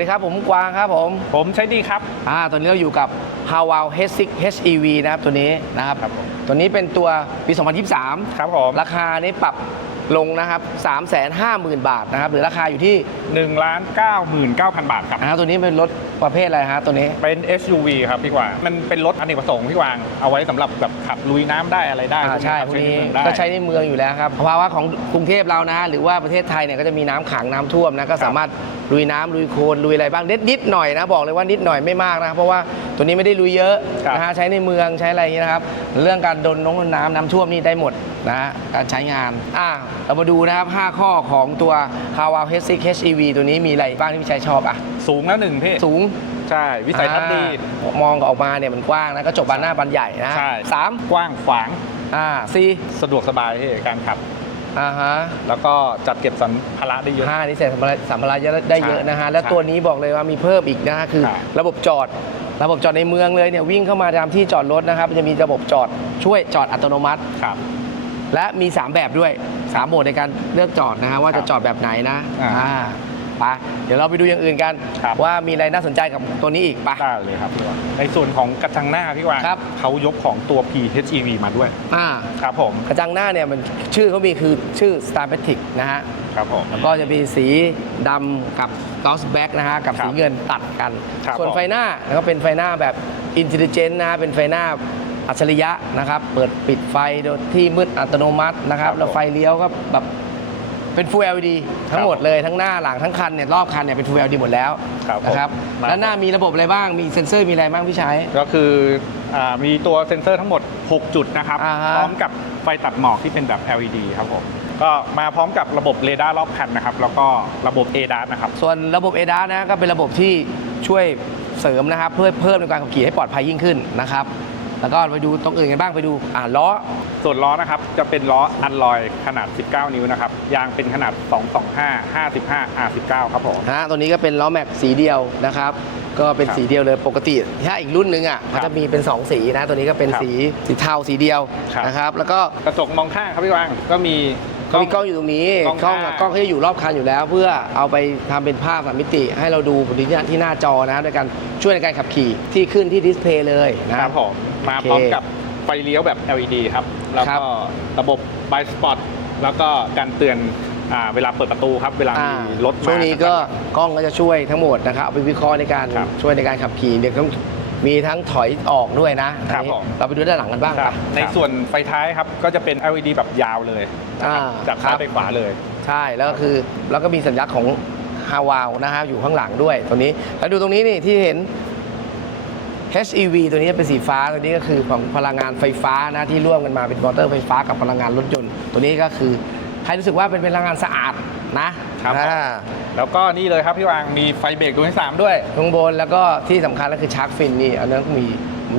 สวัสดีครับผมกวางครับผม ผมใช้ดีครับ อ่าตอนนี้เราอยู่กับ h a w a l H6 HEV นะครับตัวนี้นะครับ ครับผม ตัวนี้เป็นตัวปี 2023 ครับผมราคานี้ปรับลงนะครับ 350,000 บาทนะครับหรือราคาอยู่ที่1ล้าน99,000 บาทครับ อ่าตัวนี้เป็นรถ ประเภทอะไรฮะตัวนี้ เป็น SUV ครับพี่กวาง มันเป็นรถอเนกประสงค์พี่กวาง เอาไว้สำหรับแบบขับลุยน้ำได้อะไรได้อ่าใช่พพววกกนี้นี้ครับก็ใช้ใช้ในเมืองได้ในเมืองอยู่แล้วครับภาวะของกรุงเทพเรานะฮะหรือว่าประเทศไทยเนี่ยก็จะมีน้ำขังน้ำท่วมนะก็สามารถลุยน้ำลุยโคลนลุยอะไรบ้างนิดนิดหน่อยนะบอกเลยว่านิดหน่อยไม่มากนะเพราะว่าตัวนี้ไม่ได้ลุยเยอะครับนะฮะใช้ในเมืองใช้อะไรอย่างนี้นะครับ เรื่องการดนน้องน้ำน้ำท่วมนี่ได้หมดนะฮะการใช้งานอ่าเรามาดูนะครับ 5 ข้อของตัว c a w a l H6 HEV ตัวนี้มีอะไรบ้างที่พี่ชัยชอบอะ สูงแล้วหนึ่งพี่ สูง ใช่ วิสัยทัศน์ดีอ่ามองออกมาเนี่ยมันกว้างนะก็จบบานหน้าบานใหญ่นะใช่สามกว้างขวางอ่าสี่สะดวกสบายพี่การขับอ่าฮะแล้วก็จัดเก็บสัมภาระได้เยอะห้านี่ใส่สัมภาระสัมภาระเยอะได้เยอะนะฮะและใช่ตัวนี้บอกเลยว่ามีเพิ่มอีกนะฮะคือครับระบบจอดระบบจอดในเมืองเลยเนี่ยวิ่งเข้ามาตามที่จอดรถนะครับมันจะมีระบบจอดช่วยจอดอัตโนมัติครับและมี 3 แบบด้วย 3 โหมดในการเลือกจอดนะฮะว่าครัจะบจอดแบบไหนนะอ่าอ่า ไปเดี๋ยวเราไปดูอย่างอื่นกันครับ ว่ามีอะไรน่าสนใจกับตัวนี้อีกไป ได้เลยครับพี่กวางในส่วนของกระจังหน้าพี่กวางครับ เขายกของตัว PHEV มาด้วย อ่า ครับผม กระจังหน้าเนี่ยมันชื่อเขามีคือชื่อ Star p a t i c นะฮะ ครับผม แล้วก็จะมีสีดำกับ g o s Black นะฮะ กับครับสีเงินตัดกัน ครับส่วนผม ไฟหน้าก็เป็นไฟหน้าแบบ Intelligent นะฮะเป็นไฟหน้าอัจฉริยะนะครับ เปิดปิดไฟโดยที่มืดอัตโนมัตินะครับครับแล้วไฟเลี้ยวก็แบบ เป็น Full LED ทั้งหมดเลยทั้งหน้าหลังทั้งคันเนี่ยรอบคันเนี่ยเป็น Full LED หมดแล้วครับผมนะครับมา แล้วหน้ามีระบบอะไรบ้างมีเซ็นเซอร์มีอะไรบ้างพี่ชัยก็คืออามีตัวเซ็นเซอร์ทั้งหมด 6 จุดนะครับ อ่าฮะ พร้อมกับไฟตัดหมอกที่เป็นแบบ LED ครับผม ก็มาพร้อมกับระบบเรดาร์รอบคันนะครับ แล้วก็ระบบ ADAS นะครับ ส่วนระบบ ADAS นะก็เป็นระบบที่ช่วยเสริมนะครับ เพื่อเพิ่มในการขับขี่ให้ปลอดภัยยิ่งขึ้นนะครับ แล้วก็ไปดูตรงอื่นกันบ้างไปดูอ่าล้อ ส่วนล้อนะครับจะเป็นล้ออันลอยขนาด 19 นิ้วนะครับยางเป็นขนาด 225 55 R19 ครับผม ฮะตัวนี้ก็เป็นล้อแม็กสีเดียวนะครับ ก็เป็นครับสีเดียวเลยปกติถ้าอีกรุ่นหนึงอะครัเขาบจะมีเป็น 2 สีนะตัวนี้ก็เป็นครับสีสีเทาสีเดียวครับ นะครับ แล้วก็กระจกมองข้างครับพี่วางก็มี ก็มีกล้องอยู่ตรงนี้กล้องกล้องหน้าอะกล้องเขาจะอยู่รอบคันอยู่แล้ว เพื่อเอาไปทำเป็นภาพสามมิติ ให้เราดูที่หน้าที่หน้าจอนะโดยการช่วยในการขับขี่ที่ขึ้นที่ดิสเพลย์เลยนะครับผม มาโอเคพร้อมกับไฟเลี้ยวแบบ LED ครับ แล้วครับก็ระบบ b ายสปอตแล้วก็การเตือนอ่าเวลาเปิดประตูครับ เวลาอ่ามีรถมาช่วงนี้ก็กล้องก็จะช่วยทั้งหมดนะครับเอาไปวิเคราะห์ในการครับช่วยในการขับขี่เดี๋ยวต้องมีทั้งถอยออกด้วยนะครัอับนนี้ผมเราไปดูด้านหลังกันบ้างครับปะในส่วนไฟท้ายครับก็จะเป็น LED แบบยาวเลยนะครับอ่าจากซ้าครัยบไปขวาเลย ใช่แล้วก็คือแล้วก็มีสัญลักษณ์ของฮาวาวนะฮะอยู่ข้างหลังด้วยตัวนี้ แล้วดูตรงนี้นี่ที่เห็น HEV ตัวนี้เป็นสีฟ้าตัวนี้ก็คือของพลังงานไฟฟ้านะที่ร่วมกันมาเป็นมอเตอร์ไฟฟ้ากับพลังงานรถยนต์ ตัวนี้ก็คือให้รู้สึกว่าเป็นพลังงานสะอาดนะครับอ่า แล้วก็นี่เลยครับพี่วางมีไฟเบรกดวงที่3ด้วย ข้างบนแล้วก็ที่สำคัญก็คือชาร์กฟินนี่อันนั้นมี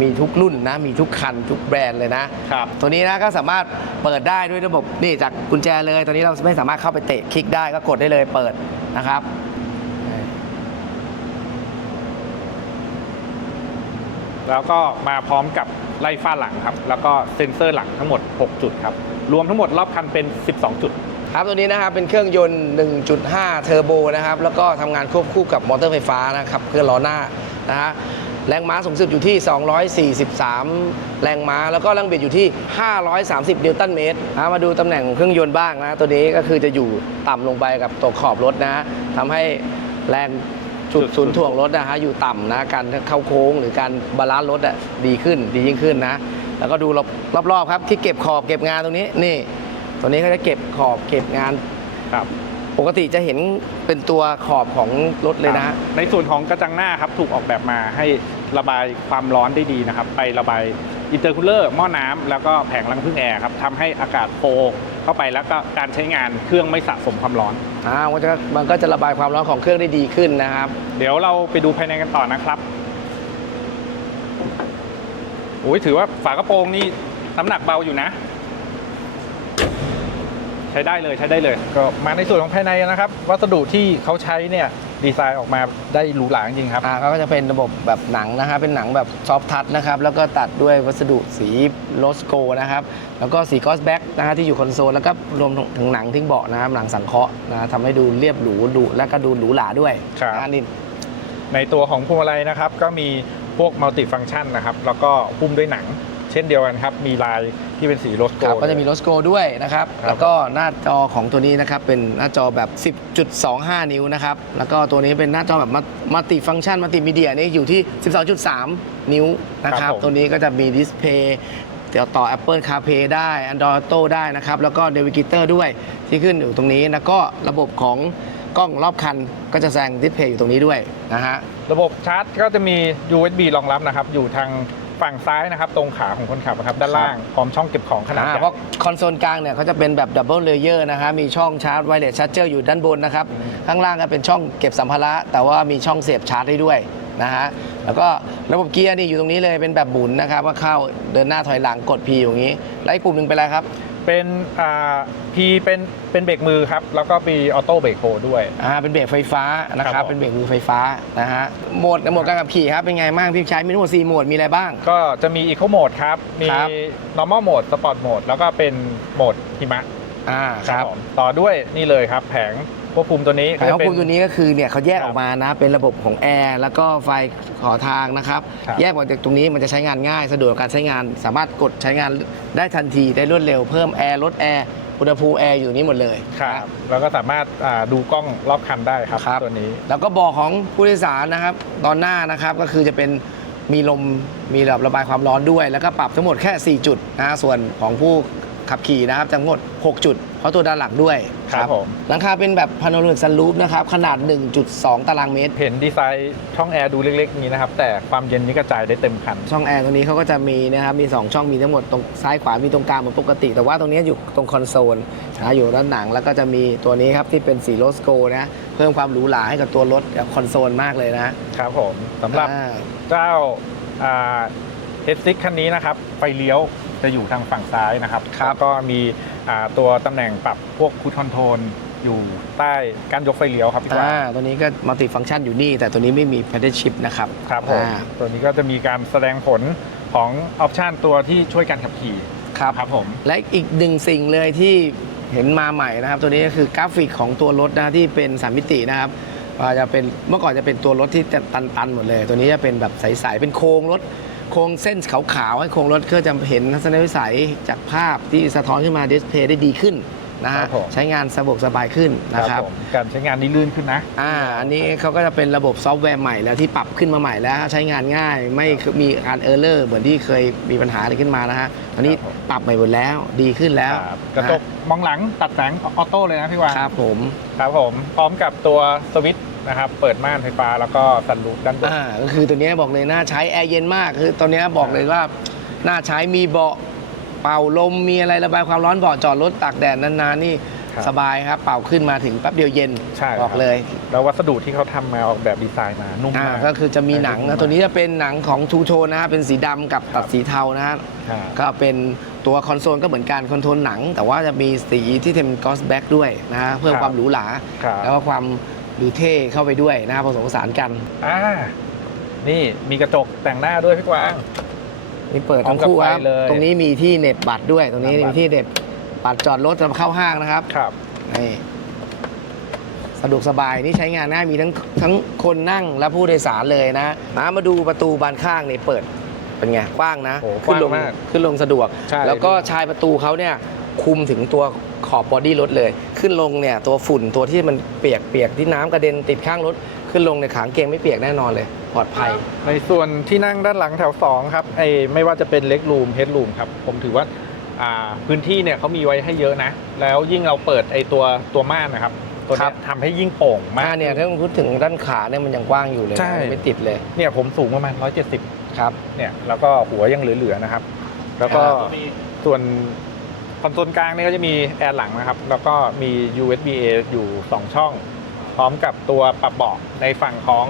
มีทุกรุ่นนะ มีทุกคันทุกแบรนด์เลยนะครับ ตัวนี้นะก็สามารถเปิดได้ด้วยระบบนี่จากกุญแจเลย ตอนนี้เราไม่สามารถเข้าไปเตะคลิกได้ก็กดได้เลยเปิดนะครับ แล้วก็มาพร้อมกับไล่ฟ้าหลังครับ แล้วก็เซ็นเซอร์หลังทั้งหมด 6 จุดครับ รวมทั้งหมดรอบคันเป็น 12 จุด ครับตัวนี้นะครับเป็นเครื่องยนต์ 1.5 เทอร์โบนะครับ แล้วก็ทำงานควบคู่กับมอเตอร์ไฟฟ้านะครับเครื่องล้อหน้านะฮะแรงม้าสูงสุดอยู่ที่ 243 แรงม้า แล้วก็แรงบิดอยู่ที่ 530 นิวตันเมตรนะมาดูตำแหน่งของเครื่องยนต์บ้างนะ ตัวนี้ก็คือจะอยู่ต่ำลงไปกับตัวขอบรถนะฮะทำให้แรง จุดศูนย์ถ่วงรถนะฮะอยู่ต่ำนะการเข้าโค้งหรือการบาลานซ์รถอะดีขึ้นดียิ่งขึ้นนะ แล้วก็ดูรอบรอบๆครับที่เก็บขอบเก็บงานตรงนี้นี่ตัวนี้เขาจะเก็บขอบเก็บงานครับปกติจะเห็นเป็นตัวขอบของรถเลยนะฮะในส่วนของกระจังหน้าครับถูกออกแบบมาให้ระบายความร้อนได้ดีนะครับ ไประบายอินเตอร์คูลเลอร์หม้อน้ำแล้วก็แผงรังพึ่งแอร์ครับทำให้อากาศโฟลว์เข้าไปแล้วก็การใช้งานเครื่องไม่สะสมความร้อน อ่ามันจะมันก็จะระบายความร้อนของเครื่องได้ดีขึ้นนะครับ เดี๋ยวเราไปดูภายในกันต่อนะครับโอ้ยถือว่าฝากระโปรงนี่น้ำหนักเบาอยู่นะ ใช้ได้เลยใช้ได้เลย ก็มาในส่วนของภายในนะครับ วัสดุที่เขาใช้เนี่ย ดีไซน์ออกมาได้หรูหราจริงๆครับ อ่าเขาก็จะเป็นระบบแบบหนังนะครับเป็นหนังแบบซอฟทัชนะครับ แล้วก็ตัดด้วยวัสดุสีโลสโกนะครับ แล้วก็สีกอสแบ็กนะฮะที่อยู่คอนโซล แล้วก็รวมถึงหนังที่เบาะนะครับหนังสังเคราะห์นะทำให้ดูเรียบหรูดูและก็ดูหรูหราด้วยครับนะนี่ ในตัวของพวงมาลัยนะครับ ก็มีพวกมัลติฟัง c t ชันนะครับ แล้วก็หุ้มด้วยหนัง เช่นเดียวกันครับ มีลายที่เป็นสีโรสโกครับก็จะมีโลสโกด้วยนะครับครับ แล้วก็หน้าจอของตัวนี้นะครับ เป็นหน้าจอแบบ 10.25 นิ้วนะครับ แล้วก็ตัวนี้เป็นหน้าจอแบบมัลติฟัง c t ชันมัลติมีเดียนี่อยู่ที่ 12.3 นิ้วนะครับ ตัวนี้ก็จะมีดิสเพย์เดี๋ยวต่อ Apple CarPlay ได้ Android Auto ได้นะครับ แล้วก็ Navigator ด้วยที่ขึ้นอยู่ตรงนี้แล้วก็ระบบของกล้องรอบคันก็จะแซงดิสเพย์อยู่ตรงนี้ด้วยนะฮะ ระบบชาร์จก็จะมี USB รองรับนะครับ อยู่ทาง ฝั่งซ้ายนะครับ ตรงขาของคนขับนะครับด้านล่างพร้อมช่องเก็บของขนาดอ่าใหญ่ เพราะคอนโซลกลางเนี่ยเขาจะเป็นแบบดับเบิลเลเยอร์นะฮะมีช่องชาร์จไวเลสชาร์เจอร์อยู่ด้านบนนะครับ ข้างล่างก็เป็นช่องเก็บสัมภาระ แต่ว่ามีช่องเสียบชาร์จให้ด้วยนะฮะแล้วก็ระบบเกียร์นี่อยู่ตรงนี้เลยเป็นแบบหมุนนะครับว่าเข้าเดินหน้าถอยหลังกด P อย่างนี้ แล้วอีกปุ่มหนึ่งเป็นอะไรครับ เป็นอ่า P เป็นเป็นเบรกมือครับ แล้วก็มีออโต้เบรกโฮด้วย อ่าเป็นเบรกไฟฟ้านะคครัรับบผม เป็นเบรกมือไฟฟ้านะฮะโหมดโหมดการขับขี่ครับเป็นไงบ้างพี่ใช้มีทั้งหมด4โหมดมีอะไรบ้าง ก็จะมี Eco Mode ครับ มี ครับ Normal Mode Sport Mode แล้วก็เป็นโหมดหิมะอ่าครับ ผมต่อด้วยนี่เลยครับ แผง ควบคุมตัวนี้แผงควบคุมก็จะเป็นตัวนี้ก็คือเนี่ยเขาแยกครับออกมานะเป็นระบบของแอร์แล้วก็ไฟขอทางนะครับครับแยกออกจากตรงนี้มันจะใช้งานง่าย สะดวกกับการใช้งานสามารถกดใช้งานได้ทันทีได้รวดเร็วเพิ่มแอร์ลดแอร์อุณหภูมิแอร์อยู่ตรงนี้หมดเลยครับแล้วก็สามารถอ่าดูกล้องรอบคันได้ครับครับตัวนี้ แล้วก็เบอกของผู้โดยสารนะครับ ตอนหน้านะครับก็คือจะเป็นมีลมมีระบบระบายความร้อนด้วย แล้วก็ปรับทั้งหมดแค่ 4 จุดนะฮะส่วนของผู้ ขับขี่นะครับจะทั้งหมด 6 จุด เพราะตัวด้านหลังด้วยครับผม หลังคาเป็นแบบพาโนรามิกซันรูฟนะครับขนาด 1.2 ตารางเมตร เห็นดีไซน์ช่องแอร์ดูเล็กๆอย่างนี้นะครับ แต่ความเย็นนี่กระจายได้เต็มคัน ช่องแอร์ตรงนี้เขาก็จะมีนะครับมี 2 ช่องมีทั้งหมดตรงซ้ายขวามีตรงกลางเหมือนปกติ แต่ว่าตรงนี้อยู่ตรงคอนโซลนะอยู่ด้านหนังแล้วก็จะมีตัวนี้ครับที่เป็นสีโลสโกนะเพิ่มความหรูหราให้กับตัวรถกับคอนโซลมากเลยนะครับผมสำหรับอ่า เจ้าเฮดซิกคันนี้นะครับ ไฟเลี้ยว จะอยู่ทางฝั่งซ้ายนะครับครับแล้วก็มีอ่าตัวตำแหน่งปรับพวกคูดคอนโทรลอยู่ใต้การยกไฟเลี้ยวครับพี่กวางอ่าตัวนี้ก็มัลติฟัง c t ชันอยู่นี่ แต่ตัวนี้ไม่มี pedal shift นะครับครับผมอ่าตัวนี้ก็จะมีการแสดงผลของออปชันตัวที่ช่วยการขับขี่ครับ ครับผม และอีกหนึ่งสิ่งเลยที่เห็นมาใหม่นะครับ ตัวนี้ก็คือกราฟิกของตัวรถนะที่เป็นสามมิตินะครับอ่าจะเป็นเมื่อก่อนจะเป็นตัวรถที่จะตันๆหมดเลย ตัวนี้จะเป็นแบบใสๆเป็นโครงรถ โครงเส้นขาวๆให้โครงรถเพื่อจะเห็นทัศนวิสัยจากภาพที่สะท้อนขึ้นมาดิสเพย์ได้ดีขึ้นนะครัฮะบผม ใช้งานสะดวกสบายขึ้นนะครับผมการใช้งานนี้ลื่นขึ้นนะ อ่าอันนี้เขาก็จะเป็นระบบซอฟต์แวร์ใหม่แล้วที่ปรับขึ้นมาใหม่แล้วใช้งานง่ายไม่มีการเออร์เลอร์เหมือนที่เคยมีปัญหาอะไรขึ้นมานะฮะตอนนี้ครับผม ปรับใหม่หมดแล้วดีขึ้นแล้วครับกระจกมองหลังตัดแสงออโต้เลยนะพี่วาน ครับผม ครับผมพร้อมกับตัวสวิตช์ นะครับ เปิดม่านไฟฟ้าแล้วก็สันลูปด้านบน อ่าก็คือตัวเนี้ยบอกเลยน่าใช้แอร์เย็นมากคือตัวเนี้ยบอกเลยว่าน่าใช้มีเบาะเป่าลมมีอะไรระบายความร้อนเบาะจอดรถตากแดดนานๆนี่ครับสบายครับ เป่าขึ้นมาถึงแป๊บเดียวเย็นใช่บอกครับเลยแล้ววัสดุที่เขาทำมาออกแบบดีไซน์มานุ่มอ่ามาก ก็คือจะมีหนังนะตัวนี้จะเป็นหนังของทูโทนนะฮะเป็นสีดำกับตัดสีเทานะฮะอ่าก็เป็นตัวคอนโซลก็เหมือนกันคอนโทรลหนัง แต่ว่าจะมีสีที่เป็นกอสแบ็กด้วยนะฮะเพิ่มครับความหรูหราครับ แล้วก็ความ ดูเท่เข้าไปด้วยนะฮะผสมผสานกัน อ่า นี่มีกระจกแต่งหน้าด้วยพี่กวาง นี่เปิดทั้งคู่ครับ พร้อมกับไฟเลยตรงนี้มีที่เหน็บบัตรด้วย ตรงนี้ครับมีที่เหน็บบัตรจอดรถจะเข้าห้างนะครับครับ นี่สะดวกสบายนี่ใช้งานง่ายมีทั้งทั้งคนนั่งและผู้โดยสารเลยนะมามาดูประตูบานข้างนี่เปิดเป็นไงกว้างนะโอ้ขึ้นลงกว้างมากขึ้นลงสะดวก ใช่ แล้วก็ชายประตูเขาเนี่ยคุมถึงตัว ขอบบอดี้รถเลย ขึ้นลงเนี่ยตัวฝุ่นตัวที่มันเปียกเปียกที่น้ำกระเด็นติดข้างรถ ขึ้นลงในยขางเกงไม่เปียกแน่นอนเลย ปลอดภัย ในส่วนที่นั่งด้านหลังแถว 2 ครับไอ้ไม่ว่าจะเป็นเล็กรูมเฮดรูมครับ ผมถือว่าอ่าพื้นที่เนี่ยเขามีไว้ให้เยอะนะ แล้วยิ่งเราเปิดไอ้ตัวตัวม่านนะครับ ตัวครัเนี้บ ยทำให้ยิ่งโป่งมากอ่าเนี่ยถ้าพูดถึงด้านขาเนี่ยมันยังกว้างอยู่เลยนะใช่ ไม่ติดเลยเนี่ยผมสูงประมาณ 170 ครับ เนี่ยแล้วก็หัวยังเหลือๆนะครับ แล้วก็ครับส่วน คอนโซลกลางเนี่ยก็จะมีแอร์หลังนะครับ แล้วก็มี USB A อยู่ 2 ช่อง พร้อมกับตัวปรับเบาะในฝั่งของ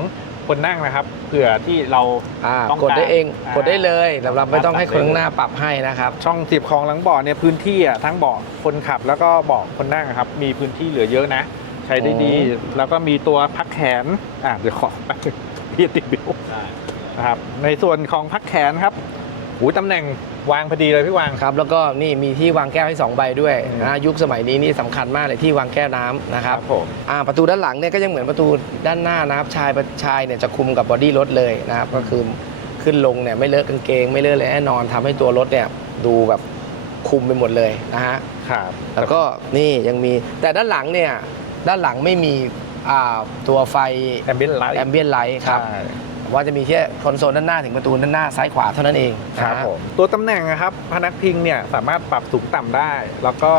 คนนั่งนะครับ เผื่อที่เราอ่าต้องกดได้เองอ่ากดได้เลยสำหรับไม่ต้องให้คนปรับได้เลยข้างหน้าปรับให้นะครับช่องเสียบของหลังเบาะเนี่ยพื้นที่อะทั้งเบาะคนขับแล้วก็เบาะคนนั่งอะครับ มีพื้นที่เหลือเยอะนะ ใช้ได้ดีอ๋อแล้วก็มีตัวพักแขนอะเดี๋ยวขอแป๊บนึงพี่ติดบิวนะครับในส่วนของพักแขนครับ หูตำแหน่งวางพอดีเลยพี่วาง ครับแล้วก็นี่มีที่วางแก้วให้ 2 ใบด้วยนะยุคสมัยนี้นี่สำคัญมากเลยที่วางแก้วน้ำนะครับผมอ่าประตูด้านหลังเนี่ยก็ยังเหมือนประตูด้านหน้านะครับชายชายเนี่ยจะคุมกับบอดี้รถเลยนะครับก็คือขึ้นลงเนี่ยไม่เลอะกางเกง ไม่เลอะเลยแน่นอนทำให้ตัวรถเนี่ยดูแบบคุมไปหมดเลยนะฮะครับแล้วก็นี่ยังมีแต่ด้านหลังเนี่ยด้านหลังไม่มีอ่าตัวไฟ แอมเบียนไลท์ แอมเบียนไลท์ครับ ใช่ ว่าจะมีแค่คอนโซลด้านหน้าถึงประตูด้านหน้าซ้ายขวาเท่านั้นเองครับนะฮะผมตัวตำแหน่งนะครับพนักพิงเนี่ยสามารถปรับสูงต่ำได้ แล้วก็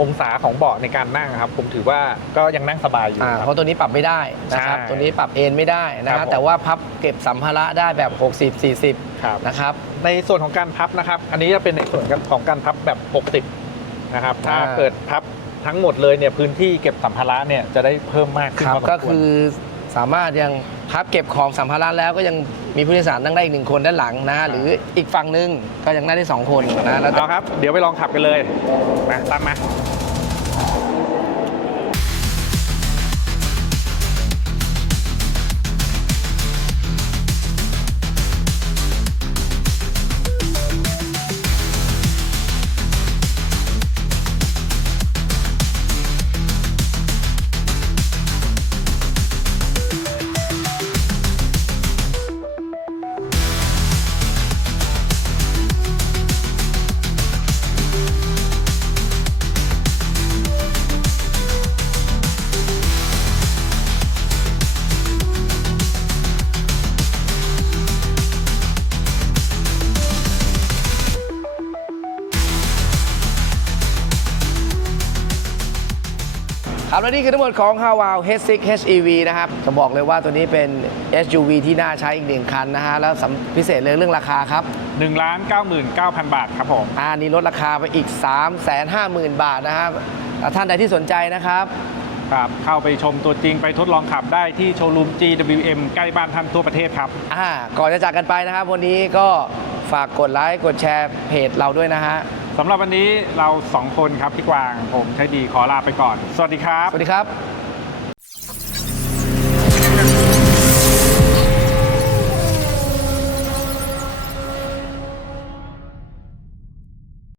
องศาของเบาะในการนั่งครับ ผมถือว่าก็ยังนั่งสบายอยู่อ่าคเพรับราะตัวนี้ปรับไม่ได้นะครับใช่ตัวนี้ปรับเอนไม่ได้นะคครัรับบผมแต่ว่าพับเก็บสัมภาระได้แบบ 60ครับ40นะครับในส่วนของการพับนะครับ อันนี้จะเป็นในส่วนของการพับแบบ 60นะครับถ้าอ่าเกิดพับทั้งหมดเลยเนี่ยพื้นที่เก็บสัมภาระเนี่ยจะได้เพิ่มมากขึ้นครับพสมวรก็คือ สามารถยังพับเก็บของสัมภาระแล้วก็ยังมีผู้โดยสารนั่งได้อีกหนึ่งคนด้านหลังนะฮะหรืออีกฝั่งหนึ่งก็ยังนั่งได้สองคนนะแล้วแต่ เอาครับ เดี๋ยวไปลองขับกันเลยมาตั้งมา ครับและนี่คือทั้งหมดของ h a w a l H6 HEV นะครับจะบอกเลยว่าตัวนี้เป็น SUV ที่น่าใช้อีกหนึ่งคันนะฮะแล้วสำพิเศษเลยเรื่องราคาครับ1 9 9 0 0 0 บาทครับผมอ่านี่ลดราคาไปอีก 3 5 0 0 0 0 บาทนะครับอ่าท่านใดที่สนใจนะครับครับเข้าไปชมตัวจริงไปทดลองขับได้ที่โชว์รูม GWM ใกล้บ้านท่านทั่วประเทศครับอ่าก่อนจะจากกันไปนะครับ วันนี้ก็ฝากกดไลค์กดแชร์เพจเราด้วยนะฮะ สำหรับวันนี้เราสองคนครับพี่กวางผมใช้ดีขอลาไปก่อน สวัสดีครับ สวัสดีครับ